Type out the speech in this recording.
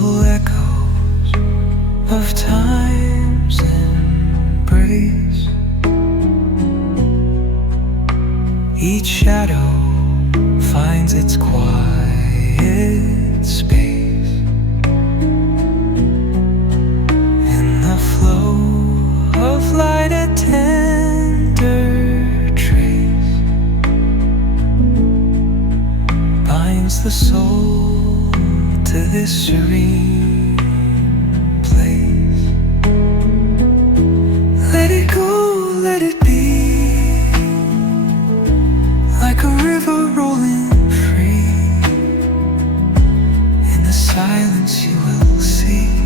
full echoes of time's embrace. Each shadow finds its quiet space in the flow of light, a tender trace binds the soul to this serene place. Let it go, let it be, like a river rolling free. In the silence you will see